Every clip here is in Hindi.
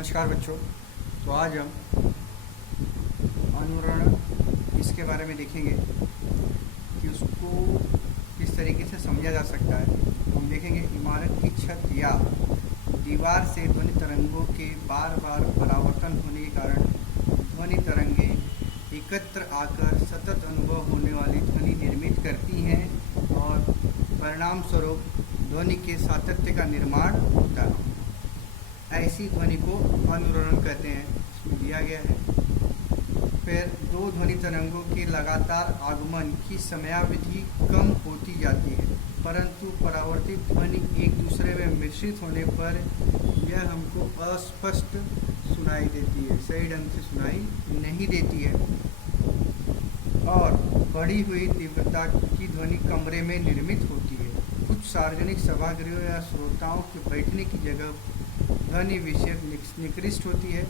नमस्कार बच्चों। तो आज हम अनुरण इसके बारे में देखेंगे कि उसको किस तरीके से समझा जा सकता है। हम देखेंगे इमारत की छत या दीवार से ध्वनि तरंगों के बार बार परावर्तन होने के कारण ध्वनि तरंगे एकत्र आकर सतत अनुभव होने वाली ध्वनि निर्मित करती हैं और परिणाम स्वरूप ध्वनि के सातत्य का निर्माण होता है। ऐसी ध्वनि को अनुरणन कहते हैं, इसमें दिया गया है। फिर दो ध्वनि तरंगों के लगातार आगमन की समयावधि कम होती जाती है, परंतु परावर्तित ध्वनि एक दूसरे में मिश्रित होने पर यह हमको अस्पष्ट सुनाई देती है, सही ढंग से सुनाई नहीं देती है और बढ़ी हुई तीव्रता की ध्वनि कमरे में निर्मित होती है। कुछ सार्वजनिक सभागृहों या श्रोताओं के बैठने की जगह ध्वनि विषयक निकृष्ट होती है।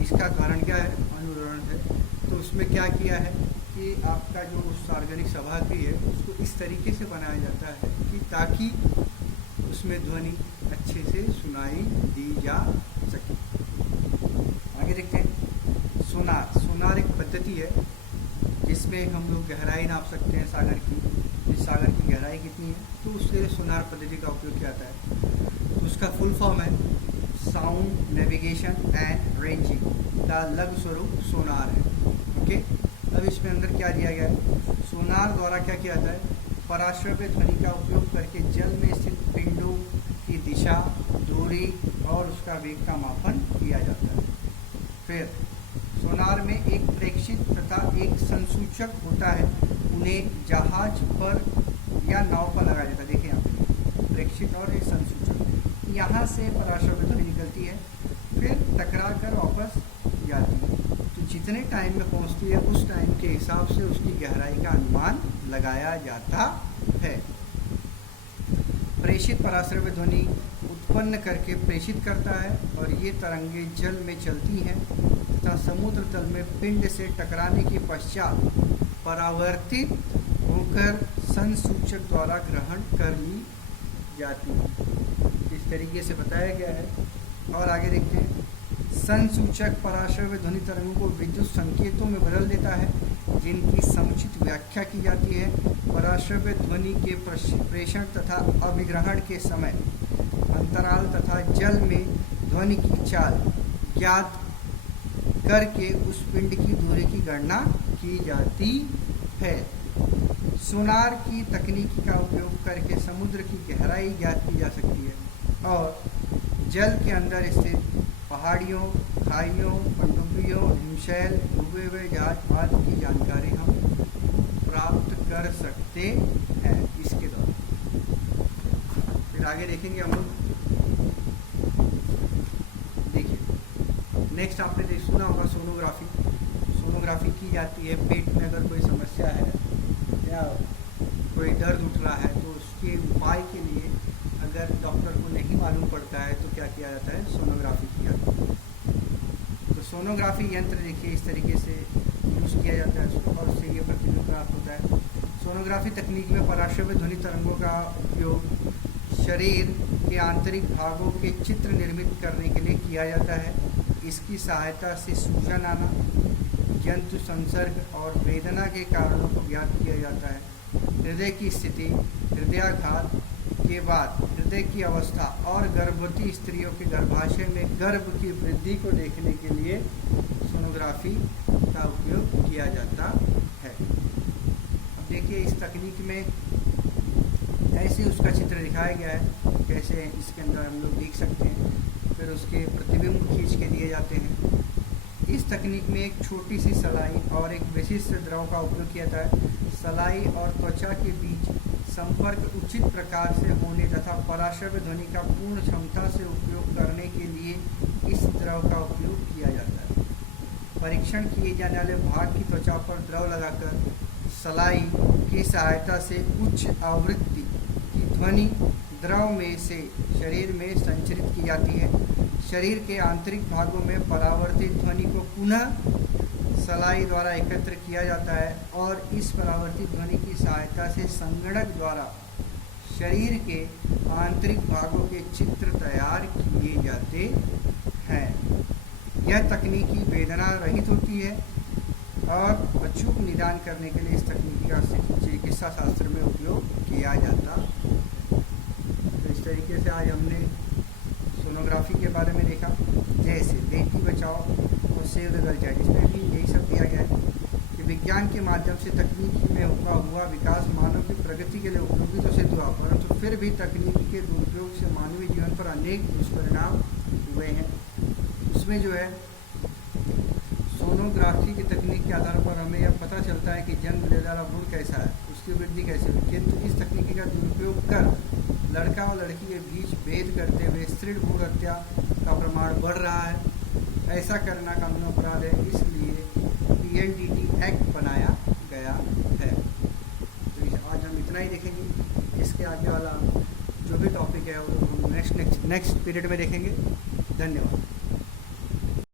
इसका कारण क्या है? अनुरण है। तो उसमें क्या किया है कि आपका जो सार्वजनिक सभागृह है उसको इस तरीके से बनाया जाता है कि ताकि उसमें ध्वनि अच्छे से सुनाई दी जा सके। आगे देखते हैं सोनार एक पद्धति है जिसमें हम लोग गहराई नाप सकते हैं सागर की। इस सागर की गहराई कितनी है तो उससे सोनार पद्धति का उपयोग किया जाता है। तो उसका फुल फॉर्म है साउंड नेविगेशन एंड रेंजिंग का लघु स्वरूप सोनार है। ओके, अब इसमें अंदर क्या दिया गया है? सोनार द्वारा क्या किया जाता है? पराश्रव्य ध्वनि का उपयोग करके जल में स्थित पिंडों की दिशा, दूरी और उसका वेग का मापन किया जाता है। फिर सोनार में एक प्रेक्षित तथा एक संसूचक होता है। उन्हें जहाज पर या नाव पर लगाया जाता है। देखिए यहाँ पे प्रेक्षित और एक संसूचक, यहाँ से पराश्रव्य ध्वनि निकलती है, फिर टकरा कर वापस जाती है। तो जितने टाइम में पहुँचती है उस टाइम के हिसाब से उसकी गहराई का अनुमान लगाया जाता है। प्रेषित पराश्रव्य ध्वनि उत्पन्न करके प्रेषित करता है और ये तरंगे जल में चलती हैं तथा समुद्र तल में पिंड से टकराने के पश्चात परावर्तित होकर संसूचक द्वारा ग्रहण कर ली जाती है। इस तरीके से बताया गया है। और आगे देखते हैं, संसूचक पराश्रव्य ध्वनि तरंगों को विद्युत संकेतों में बदल देता है जिनकी समुचित व्याख्या की जाती है। पराश्रव्य ध्वनि के प्रेषण तथा अभिग्रहण के समय अंतराल तथा जल में ध्वनि की चाल ज्ञात करके उस पिंड की दूरी की गणना की जाती है। सोनार की तकनीकी का उपयोग करके समुद्र की गहराई ज्ञात की जा सकती है और जल के अंदर स्थित पहाड़ियों, खाइयों, पनडुब्बियों, हिमशैल, डूबे हुए जहाज आदि की जानकारी हम प्राप्त कर सकते हैं इसके द्वारा। फिर आगे देखेंगे हम लोग। देखिए नेक्स्ट आपने सुना होगा सोनोग्राफी। सोनोग्राफी की जाती है पेट में अगर कोई समस्या है या कोई दर्द उठ रहा है तो उसके उपाय के लिए अगर डॉक्टर को नहीं मालूम पड़ता है तो क्या किया जाता है? सोनोग्राफी की जाती है। तो सोनोग्राफी यंत्र देखिए इस तरीके से यूज़ किया जाता है और उससे ये प्रतिबिंब प्राप्त होता है। सोनोग्राफी तकनीक में पराश्रव्य ध्वनि तरंगों का उपयोग शरीर के आंतरिक भागों के चित्र निर्मित करने के लिए किया जाता है। इसकी सहायता से सूजन आना, जंतु संसर्ग और वेदना के कारणों को ज्ञात किया जाता है। हृदय की स्थिति, हृदयाघात के बाद हृदय की अवस्था और गर्भवती स्त्रियों के गर्भाशय में गर्भ की वृद्धि को देखने के लिए सोनोग्राफी का उपयोग किया जाता है। अब देखिए इस तकनीक में ऐसे उसका चित्र दिखाया गया है, कैसे इसके अंदर हम लोग देख सकते हैं। फिर उसके प्रतिबिंब खींच के दिए जाते हैं। इस तकनीक में एक छोटी सी सलाई और एक विशिष्ट द्रव का उपयोग किया जाता है। सलाई और त्वचा के बीच संपर्क उचित प्रकार से होने तथा पराश्रव्य ध्वनि का पूर्ण क्षमता से उपयोग करने के लिए इस द्रव का उपयोग किया जाता है। परीक्षण किए जाने वाले भाग की त्वचा पर द्रव लगाकर सलाई की सहायता से उच्च आवृत्ति की ध्वनि द्रव में से शरीर में संचरित की जाती है। शरीर के आंतरिक भागों में परावर्तित ध्वनि को पुनः सलाई द्वारा एकत्र किया जाता है और इस परावर्तित ध्वनि की सहायता से संगणक द्वारा शरीर के आंतरिक भागों के चित्र तैयार किए जाते हैं। यह तकनीकी वेदना रहित होती है और अचूक निदान करने के लिए इस तकनीकी का चिकित्सा शास्त्र में उपयोग किया जाता। तो इस तरीके से आज हमने सोनोग्राफी के बारे में देखा। जैसे बेटी बचाओ और सेव द गर्ल चाइल्ड, इसमें भी यही सब दिया गया है कि विज्ञान के माध्यम से तकनीकी में हुआ विकास मानव की प्रगति के लिए उपयोगी तो सिद्ध हुआ, परंतु फिर भी तकनीकी के दुरुपयोग से मानवीय जीवन पर अनेक दुष्परिणाम हुए हैं। उसमें जो है सोनोग्राफी की तकनीक के आधार पर हमें यह पता चलता है कि जन्म लेने वाला भ्रूण कैसा है, उसकी वृद्धि कैसे हुई, किंतु इस तकनीकी का दुरुपयोग कर लड़का और लड़की के बीच भेद करते हुए स्त्री भ्रूण हत्या का प्रमाण बढ़ रहा है। ऐसा करना कानूनी अपराध है, इसलिए PNDT एक्ट बनाया गया है। तो आज हम इतना ही देखेंगे। इसके आगे वाला जो भी टॉपिक है वो नेक्स्ट पीरियड में देखेंगे। धन्यवाद।